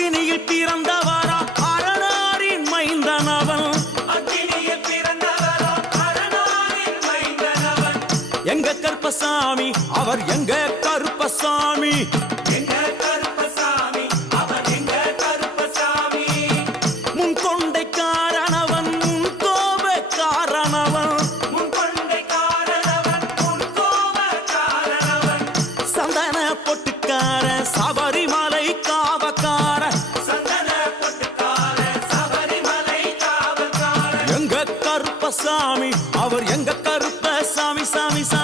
அக்கினியில் பிறந்தவரா அரணாரின் மைந்தனவன். அக்கினியில் பிறந்தவரா அரணாரின் மைந்தனவன். எங்க கருப்பசாமி அவர் எங்க கருப்பசாமி. எங்க கருப்பசாமி அவர் எங்க கருப்பசாமி. முன்கொண்டை காரணவன் முன்கோப காரணவன். முன்கொண்டை காரணவன் முன்கோப காரணவன். சந்தன பொட்டுக்கார சபரிமலை காவக்கார. சந்தன பொட்டுக்கார சபரிமலை காவல்கார. எங்க கருப்பசாமி அவர் எங்க கருப்பசாமி சாமி சாமி.